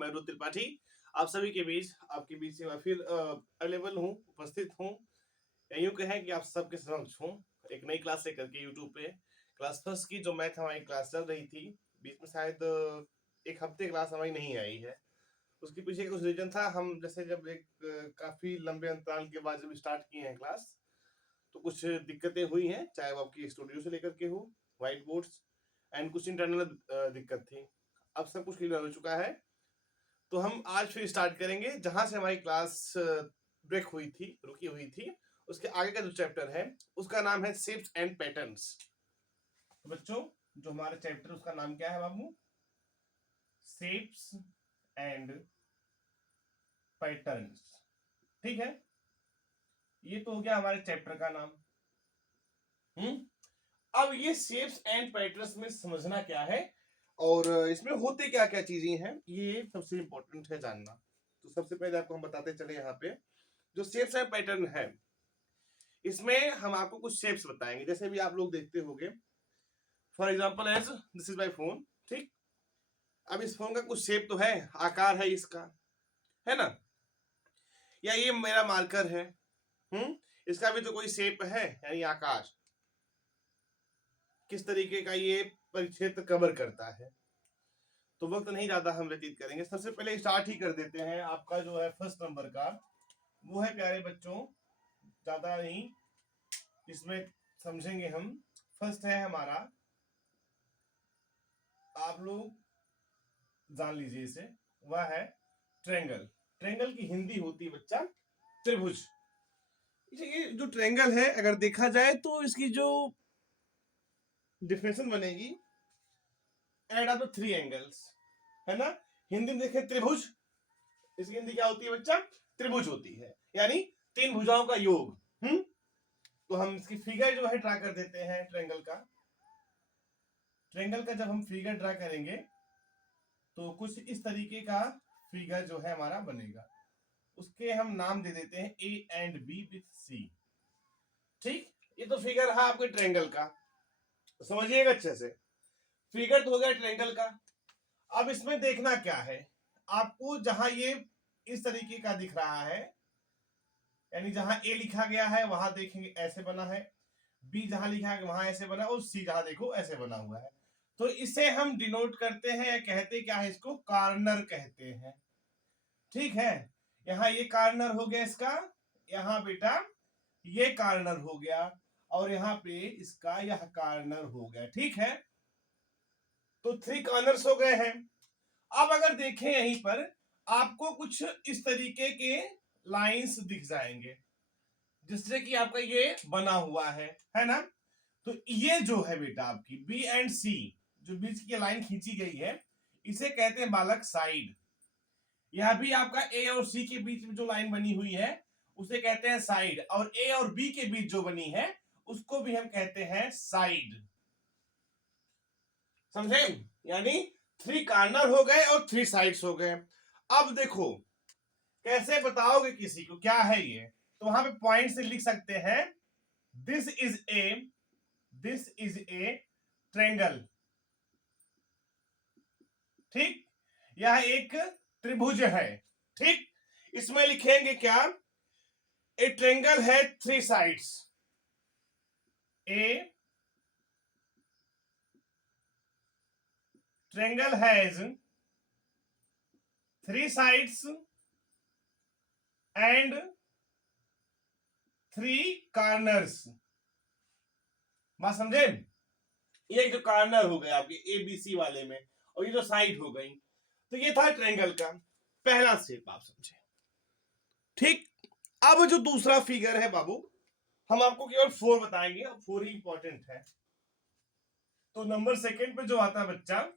मैं रुद्र त्रिपाठी आप सभी के बीच आपके बीच से मैं फिर अवेलेबल हूँ, उपस्थित हूँ। या यूँ कहें कि आप सबके समक्ष हूँ एक नई क्लास लेकर के यूट्यूब पे। क्लास फर्स्ट की जो मैथ हमारी क्लास चल रही थी, बीच में शायद एक हफ्ते क्लास हमारी नहीं आई है। उसके पीछे कुछ रीजन था। हम जैसे जब एक काफी लंबे अंतराल के बाद जब स्टार्ट किए हैं क्लास, तो कुछ दिक्कतें हुई हैं, चाहे वो आपकी स्टूडियो से लेकर के हो, व्हाइट बोर्ड्स एंड कुछ इंटरनल दिक्कत थी। अब सब कुछ क्लियर हो चुका है, तो हम आज फिर स्टार्ट करेंगे जहां से हमारी क्लास ब्रेक हुई थी, रुकी हुई थी। उसके आगे का जो चैप्टर है उसका नाम है शेप्स एंड पैटर्न्स। तो बच्चों, जो हमारा चैप्टर उसका नाम क्या है बाबू? Shapes and patterns. ठीक है, ये तो हो गया हमारे चैप्टर का नाम। अब ये शेप्स एंड पैटर्न्स में समझना क्या है और इसमें होते क्या क्या चीजें हैं, ये सबसे इंपॉर्टेंट है जानना। तो सबसे पहले आपको हम बताते चले, यहाँ पे जो शेप्स एंड पैटर्न है, इसमें हम आपको कुछ शेप्स बताएंगे। जैसे भी आप लोग देखते होंगे, for example as this is my phone. ठीक, अब इस फोन का कुछ शेप तो है, आकार है इसका, है ना? या ये मेरा मार्कर है, इसका भी तो कोई शेप है, यानी आकार, किस तरीके का ये परिक्षेत्र कवर करता है। तो वक्त नहीं ज्यादा हम व्यतीत करेंगे, सबसे पहले स्टार्ट ही कर देते हैं। आपका जो है फर्स्ट नंबर का, वो है प्यारे बच्चों, ज्यादा नहीं इसमें समझेंगे हम। फर्स्ट है हमारा, आप लोग जान लीजिए इसे, वह है ट्रेंगल। ट्रेंगल की हिंदी होती है बच्चा त्रिभुज। ये जो ट्रेंगल है, अगर देखा जाए तो इसकी जो डिफिनेशन बनेगी, add of the three angles, है ना? हिंदी में देखें त्रिभुज, इसकी हिंदी क्या होती है बच्चा? त्रिभुज होती है, यानी तीन भुजाओं का योग। तो हम इसकी फिगर जो है ड्रा कर देते हैं ट्रेंगल का। ट्रेंगल का जब हम फिगर ड्रा करेंगे तो कुछ इस तरीके का फिगर जो है हमारा बनेगा। उसके हम नाम दे देते हैं A and B with C. ठीक, ये तो फिगर है आपके ट्रेंगल का, तो समझिएगा अच्छे से। फिगर तो हो गया ट्रेंगल का। अब इसमें देखना क्या है आपको, जहां ये इस तरीके का दिख रहा है, यानी जहां ए लिखा गया है वहां देखेंगे ऐसे बना है, बी जहां लिखा है वहां ऐसे बना, और सी जहां देखो ऐसे बना हुआ है। तो इसे हम डिनोट करते हैं या कहते क्या है, इसको कार्नर कहते हैं। ठीक है, यहाँ ये कार्नर हो गया इसका, यहाँ बेटा ये कार्नर हो गया, और यहाँ पे इसका यह कार्नर हो गया। ठीक है, तो थ्री कार्नर्स हो गए हैं। अब अगर देखें यहीं पर आपको कुछ इस तरीके के लाइंस दिख जाएंगे, जिससे कि आपका ये बना हुआ है ना? तो ये जो है बेटा आपकी बी एंड सी, जो बीच की लाइन खींची गई है, इसे कहते हैं बालक साइड। यह भी आपका ए और सी के बीच में जो लाइन बनी हुई है उसे कहते हैं साइड, और ए और बी के बीच जो बनी है उसको भी हम कहते हैं साइड। समझे? यानी थ्री कार्नर हो गए और थ्री साइड्स हो गए। अब देखो कैसे बताओगे किसी को क्या है ये, तो वहां पे पॉइंट से लिख सकते हैं, दिस इज ए ट्रेंगल। ठीक, यह एक त्रिभुज है। ठीक, इसमें लिखेंगे क्या? ए ट्रेंगल है three sides, a triangle has three sides and three corners. बात समझे? ये जो कार्नर हो गए आपके ए बी सी वाले में, और ये जो साइड हो गई, तो ये था ट्रेंगल का पहला शेप, आप समझे? ठीक, अब जो दूसरा फिगर है बाबू, हम आपको केवल फोर बताएंगे, अब फोर ही इंपॉर्टेंट है। तो नंबर सेकंड पे जो आता है बच्चा,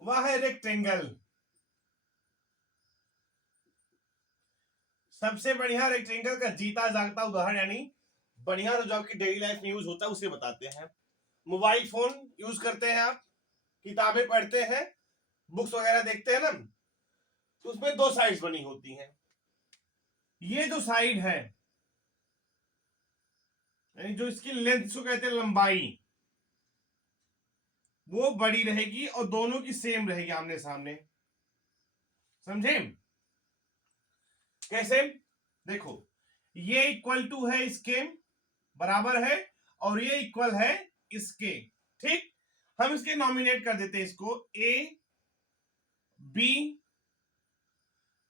वह है रेक्टेंगल। सबसे बढ़िया रेक्टेंगल का जीता जागता उदाहरण, यानी बढ़िया तो जो आपकी डेली लाइफ में यूज होता है उसे बताते हैं। मोबाइल फोन यूज करते हैं आप, किताबें पढ़ते हैं, बुक्स वगैरह देखते हैं ना, तो उसमें दो साइड्स बनी होती हैं। ये जो साइड है, यानी जो इसकी लेंथ को कहते हैं लंबाई, वो बड़ी रहेगी और दोनों की सेम रहेगी आमने सामने। समझे कैसे? देखो, ये इक्वल टू है इसके, बराबर है, और ये इक्वल है इसके। ठीक, हम इसके नॉमिनेट कर देते हैं इसको A B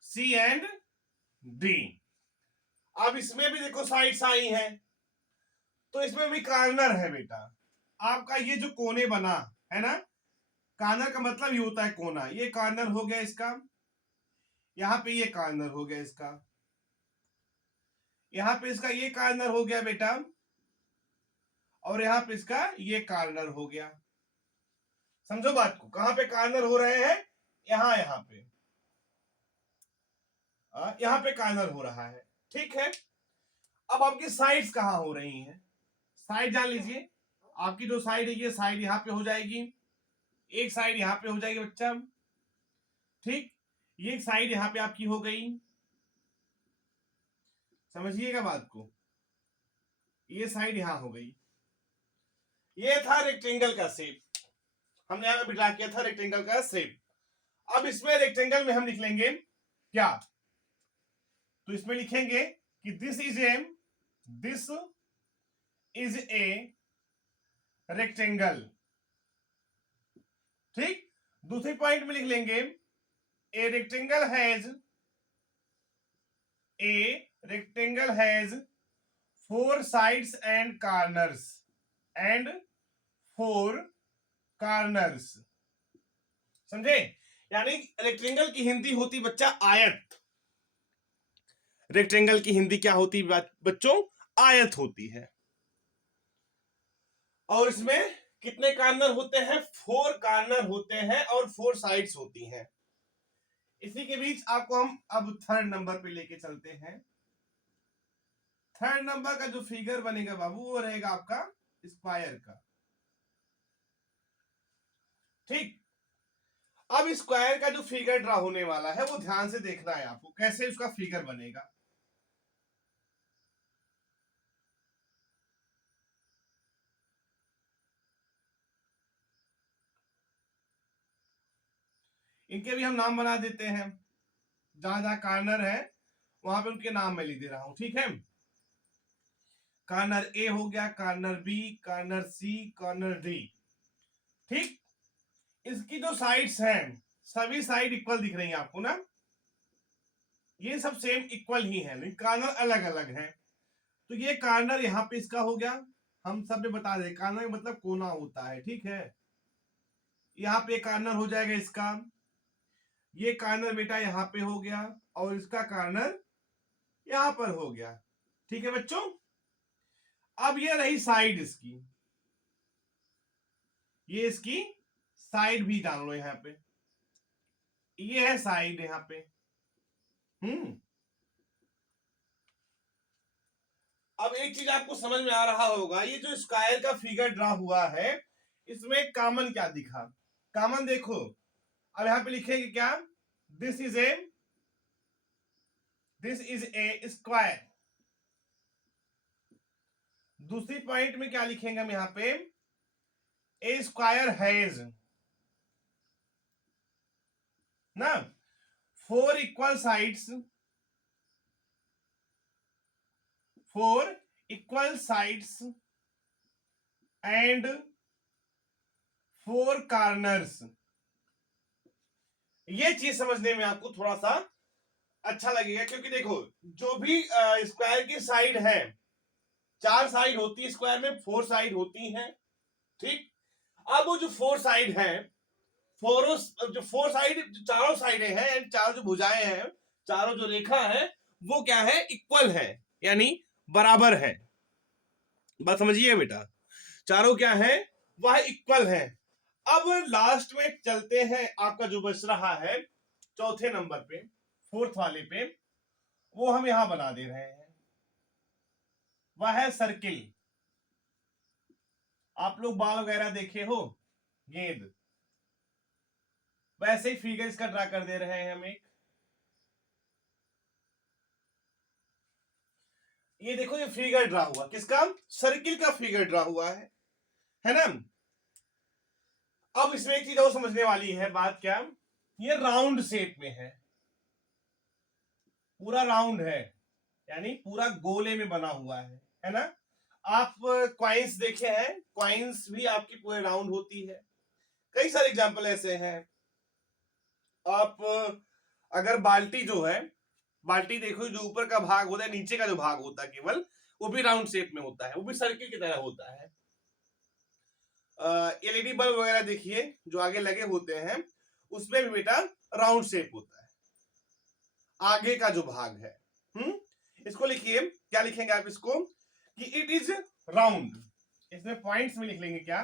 C and D. अब इसमें भी देखो साइड्स आई हैं, तो इसमें भी कार्नर है बेटा। आपका ये जो कोने बना है ना, कार्नर का मतलब ये होता है कोना। ये कार्नर हो गया इसका, यहां पे ये कार्नर हो गया इसका, यहां पे इसका ये कार्नर हो गया बेटा, और यहां पे इसका ये कार्नर हो गया। समझो बात को, कहां पे कार्नर हो रहे हैं? यहां पे, यहां पे कार्नर हो रहा है। ठीक है, अब आपकी साइड्स कहां हो रही हैं? साइड जान लीजिए, आपकी जो साइड है ये साइड यहां पे हो जाएगी, एक साइड यहां पे हो जाएगी बच्चा। ठीक, ये साइड यहां पे आपकी हो गई, समझिएगा बात को, ये साइड यहां हो गई। ये था रेक्टेंगल का शेप, हमने यहां पे ड्रा किया था रेक्टेंगल का शेप। अब इसमें रेक्टेंगल में हम लिख लेंगे क्या? तो इसमें लिखेंगे कि दिस इज ए रेक्टेंगल। ठीक, दूसरे पॉइंट में लिख लेंगे a rectangle has 4 sides and corners. समझे? यानी रेक्टेंगल की हिंदी होती बच्चा आयत। रेक्टेंगल की हिंदी क्या होती बच्चों? आयत होती है। और इसमें कितने कार्नर होते हैं? 4 कार्नर होते हैं और 4 साइड्स होती हैं। इसी के बीच आपको हम अब थर्ड नंबर पे लेके चलते हैं। थर्ड नंबर का जो फिगर बनेगा बाबू, वो रहेगा आपका स्क्वायर का। ठीक, अब स्क्वायर का जो फिगर ड्रा होने वाला है वो ध्यान से देखना है आपको, कैसे उसका फिगर बनेगा। इनके भी हम नाम बना देते हैं, जहां जहां कार्नर है वहां पे उनके नाम मैं लिख दे रहा हूं। ठीक है, कार्नर ए हो गया, कार्नर बी, कार्नर सी, कार्नर डी। ठीक, इसकी जो साइड्स हैं सभी साइड इक्वल दिख रही हैं आपको ना, ये सब सेम इक्वल ही है, लेकिन कार्नर अलग अलग है। तो ये कार्नर यहाँ पे इसका हो गया, हम सब में बता दें कार्नर का मतलब कोना होता है। ठीक है, यहाँ पे कार्नर हो जाएगा इसका, ये कार्नर बेटा यहाँ पे हो गया, और इसका कार्नर यहां पर हो गया। ठीक है बच्चों, अब ये रही साइड इसकी, ये इसकी साइड भी डाल लो यहाँ पे, ये है साइड यहाँ पे। अब एक चीज आपको समझ में आ रहा होगा, ये जो स्क्वायर का फिगर ड्रा हुआ है इसमें कॉमन क्या दिखा? कॉमन देखो, अब यहां पे लिखेंगे क्या? This is a square. दूसरी पॉइंट में क्या लिखेंगे हम यहां पे? ए स्क्वायर हैज ना 4 equal sides, 4 equal sides and 4 corners. ये चीज समझने में आपको थोड़ा सा अच्छा लगेगा, क्योंकि देखो जो भी स्क्वायर की साइड है, 4 साइड होती है स्क्वायर में, 4 साइड होती हैं। ठीक, अब वो जो 4 साइड है, जो 4 साइड, चारों साइडें हैं एंड चारों जो भुजाएं हैं, चारों जो रेखा है वो क्या है? इक्वल है, यानी बराबर है। बात समझिए बेटा, चारों क्या है? वह इक्वल है। अब लास्ट में चलते हैं, आपका जो बच रहा है चौथे नंबर पे, फोर्थ वाले पे, वो हम यहां बना दे रहे हैं, वह है सर्किल। आप लोग बाल वगैरह देखे हो, गेंद, वैसे ही फिगर इसका ड्रा कर दे रहे हैं हम एक। ये देखो, ये फिगर ड्रा हुआ किसका? सर्किल का फिगर ड्रा हुआ है ना। अब इसमें एक चीज और समझने वाली है, बात क्या? ये राउंड शेप में है, पूरा राउंड है, यानी पूरा गोले में बना हुआ है ना। आप क्वाइंस देखे हैं, क्वाइंस भी आपकी पूरे राउंड होती है। कई सारे एग्जांपल ऐसे हैं। आप अगर बाल्टी जो है, बाल्टी देखो, जो ऊपर का भाग होता है, नीचे का जो भाग होता है केवल, वो भी राउंड शेप में होता है, वो भी सर्किल की तरह होता है। एलईडी बल्ब वगैरह देखिए जो आगे लगे होते हैं, उसमें भी बेटा राउंड शेप होता है, आगे का जो भाग है। इसको लिखिए, क्या लिखेंगे आप इसको, कि इट इज राउंड। इसमें पॉइंट्स में लिख लेंगे क्या,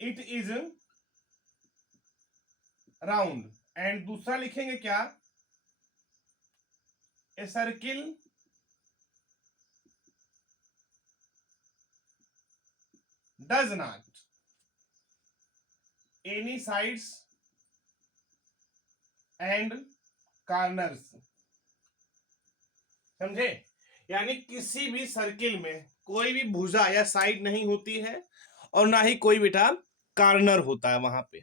इट इज राउंड। एंड दूसरा लिखेंगे क्या, a circle does not any sides and corners. समझे, यानी किसी भी सर्किल में कोई भी भुजा या साइड नहीं होती है, और ना ही कोई बेटा कॉर्नर होता है वहां पे।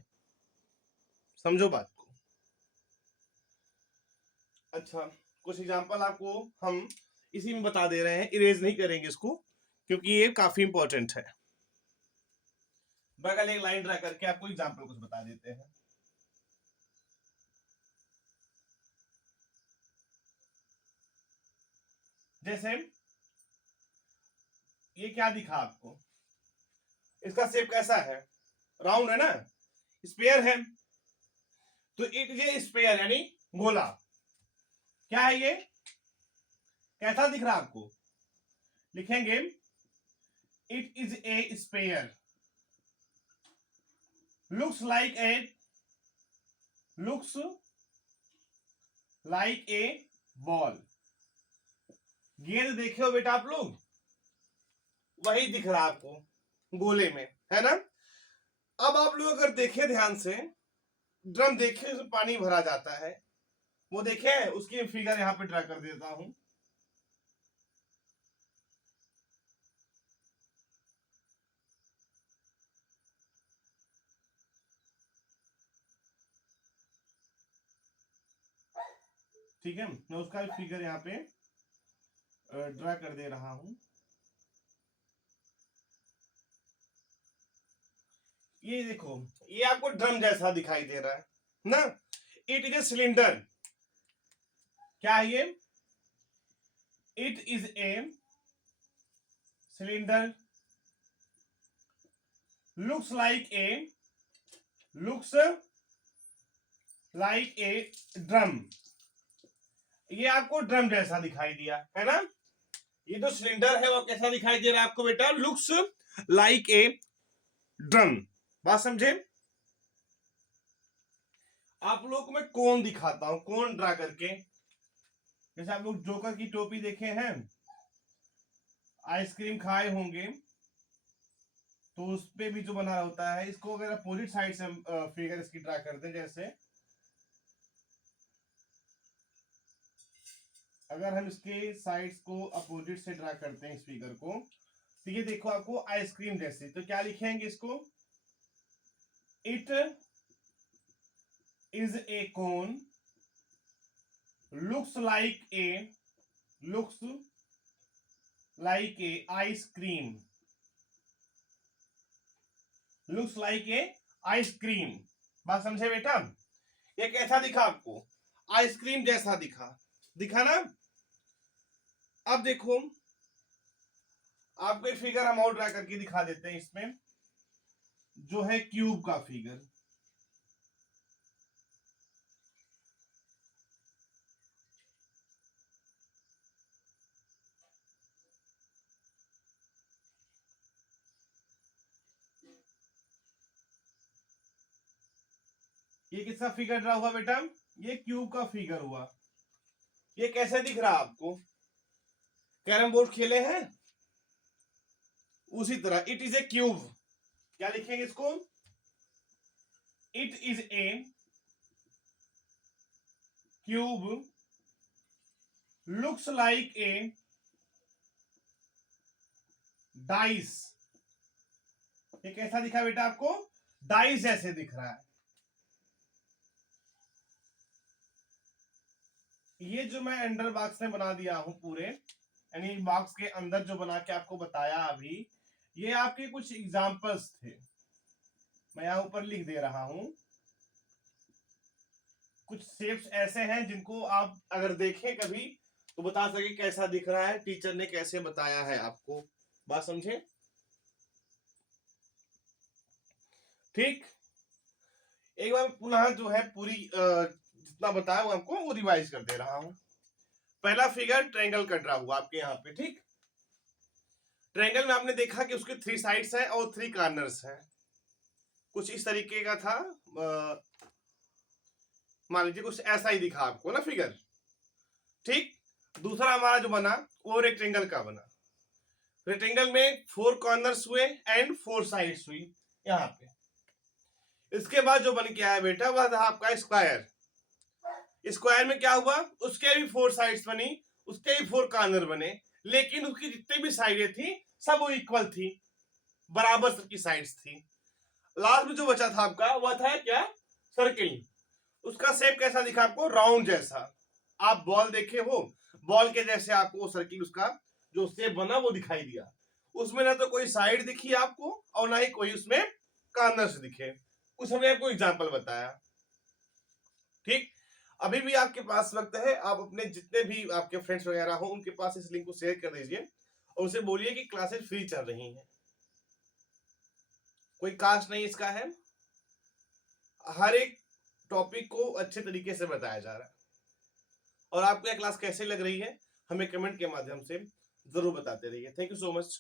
समझो बात को। अच्छा, कुछ एग्जांपल आपको हम इसी में बता दे रहे हैं, इरेज नहीं करेंगे इसको, क्योंकि ये काफी इंपॉर्टेंट है। बगल एक लाइन ड्रा करके आपको एग्जांपल कुछ बता देते हैं। जैसे ये क्या दिखा आपको, इसका शेप कैसा है, राउंड है ना, स्पेयर है। तो ये स्पेयर यानी गोला, क्या है ये, कैसा दिख रहा है आपको, लिखेंगे it is a sphere, looks like a ball. गेंद देखे हो बेटा आप लोग, वही दिख रहा है आपको गोले में, है ना। अब आप लोग अगर देखे ध्यान से, ड्रम देखे, उसमें पानी भरा जाता है, वो देखे, उसकी फिगर यहां पे ड्रा कर देता हूं। ठीक है, मैं उसका फिगर यहाँ पे ड्रा कर दे रहा हूं। ये देखो, ये आपको ड्रम जैसा दिखाई दे रहा है ना। इट इज ए सिलेंडर, क्या है ये, it is a cylinder, looks like A drum. ये आपको ड्रम जैसा दिखाई दिया है ना। ये जो सिलेंडर है वो कैसा दिखाई दे रहा है आपको बेटा, लुक्स लाइक ए ड्रम। बात समझे। आप लोग को मैं कोन दिखाता हूं, कोन ड्रा करके। जैसे आप लोग जोकर की टोपी देखे हैं, आइसक्रीम खाए होंगे, तो उस पे भी जो बना होता है, इसको अगर अपोजिट साइड से फिगर इसकी ड्रा कर दें, जैसे अगर हम इसके साइड्स को अपोजिट से ड्रा करते हैं इस फिगर को, तो ये देखो आपको आइसक्रीम जैसे, तो क्या लिखेंगे इसको, it is A cone, looks like A ice cream, looks like A ice cream. बात समझे बेटा, ये कैसा दिखा आपको, आइसक्रीम जैसा दिखा ना। अब देखो, आपको एक फिगर हम और ड्रा करके दिखा देते हैं इसमें, जो है क्यूब का फिगर। ये किसका फिगर ड्रा हुआ बेटा, ये क्यूब का फिगर हुआ। ये कैसे दिख रहा आपको, कैरम बोर्ड खेले हैं उसी तरह, इट इज ए क्यूब। क्या लिखेंगे इसको, it is A cube, looks like A dice. ये कैसा दिखा बेटा आपको, डाइस जैसे दिख रहा है। ये जो मैं अंडर बॉक्स में बना दिया हूं पूरे, यानी बॉक्स के अंदर जो बना के आपको बताया अभी, ये आपके कुछ एग्जांपल्स थे। मैं यहां ऊपर लिख दे रहा हूं। कुछ शेप्स ऐसे हैं जिनको आप अगर देखें कभी तो बता सके कैसा दिख रहा है, टीचर ने कैसे बताया है आपको। बात समझे? ठीक, एक बार पुनः जो है पूरी जितना बताया वो आपको वो रिवाइज कर दे रहा हूं। पहला फिगर ट्रायंगल का ड्रा हुआ आपके यहाँ पे। ठीक, ट्रायंगल में आपने देखा कि उसके 3 साइड्स हैं और 3 कॉर्नर्स हैं। कुछ इस तरीके का था, मान लीजिए कुछ ऐसा ही दिखा आपको ना फिगर। ठीक, दूसरा हमारा जो बना वो रेक्टेंगल का बना। रेक्टेंगल में 4 कॉर्नर्स हुए एंड 4 साइड्स हुई यहाँ पे। इसके बाद जो बन के आया बेटा वह था आपका स्क्वायर। स्क्वायर में क्या हुआ, उसके भी 4 साइड्स बनी, उसके भी 4 कॉर्नर बने, लेकिन उसकी जितनी भी साइडें थी सब वो इक्वल थी, बराबर सबकी साइड्स थी। लास्ट में जो बचा था आपका वह था क्या, सर्किल। उसका शेप कैसा दिखा आपको, राउंड जैसा। आप बॉल देखे हो, बॉल के जैसे आपको सर्किल उसका जो शेप बना वो दिखाई दिया। उसमें ना तो कोई साइड दिखी आपको और ना ही कोई उसमें कॉर्नर्स दिखे। कुछ हमने आपको एग्जांपल बताया। ठीक, अभी भी आपके पास वक्त है, आप अपने जितने भी आपके फ्रेंड्स वगैरह हो उनके पास इस लिंक को शेयर कर दीजिए और उनसे बोलिए कि क्लासेस फ्री चल रही हैं, कोई कास्ट नहीं इसका है, हर एक टॉपिक को अच्छे तरीके से बताया जा रहा है। और आपको यह क्लास कैसे लग रही है हमें कमेंट के माध्यम से जरूर बताते रहिए। Thank you so much.